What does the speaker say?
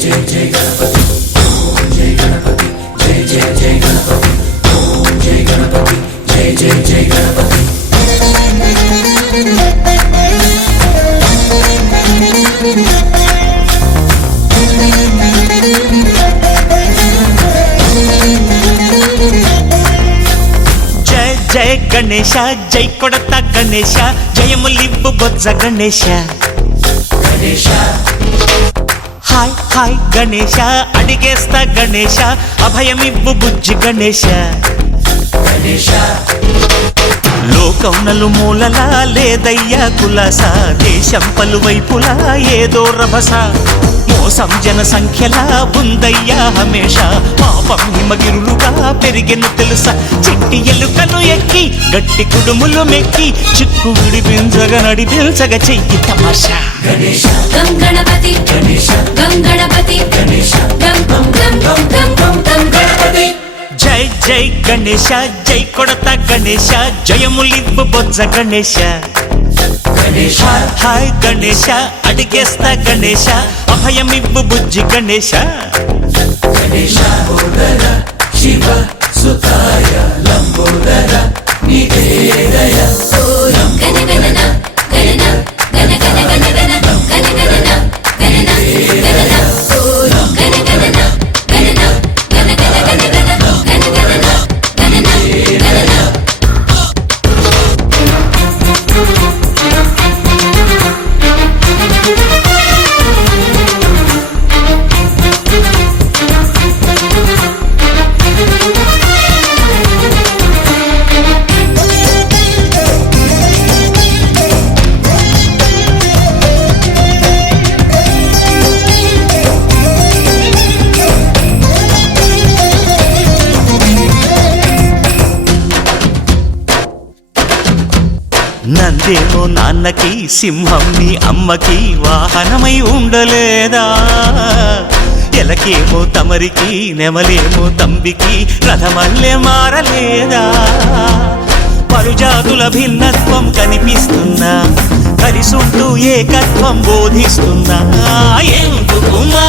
जय जय गणपति ओम जय गणपति जय जय जय गणपति ओम जय गणपति जय जय जय गणपति जय जय गणेश जय कोडता गणेश जयमुलिब्बु बोज्ज गणेश गणेश हाय हाय गणेश अडिगेस्ता गणेश अभयमिब्बु बुज्जि गणेश गणेश లోకం నలుమూలలా లేదయ్యా కులాస దేశం పలువైపులా ఏదో రభస మోసం జన సంఖ్యలా ఉందయ్యా హమేష పాపం హిమగిరులుగా పెరిగెను తెలుసా చిట్టి ఎలుకలు ఎక్కి గట్టి కుడుములు మెక్కి చిక్కు విడిపించగ నడిపించగ చెయ్యి తమాషా गणेश गं गणपति गणेश गं गणपति गणेश गं गं गं गं गं गं गणपति జై జై గణేశ జై కొడతా గణేశ జయములివ్వు బొజ్జ గణేశ गणेश హాయ్ గణేశ అడిగేస్తా గణేశ అభయమివ్వు బుజ్జి గణేశ गणेश लंबोदर शिव सुताय लंबोदर निवेदय गण गणना गणना गण गण गण गण गण गणना गणना गणना गण गणना गणना गण गण गण गण गण गणना गणना गणना నందేమో నాన్నకి సింహం నీ అమ్మకి వాహనమై ఉండలేదా ఎలకేమో తమరికి నెమలేమో తంబికి రథమల్లే మారలేదా పలుజాతుల భిన్నత్వం కనిపిస్తున్నా కలిసుంటూ ఏకత్వం బోధిస్తున్నా ఎందుకు మా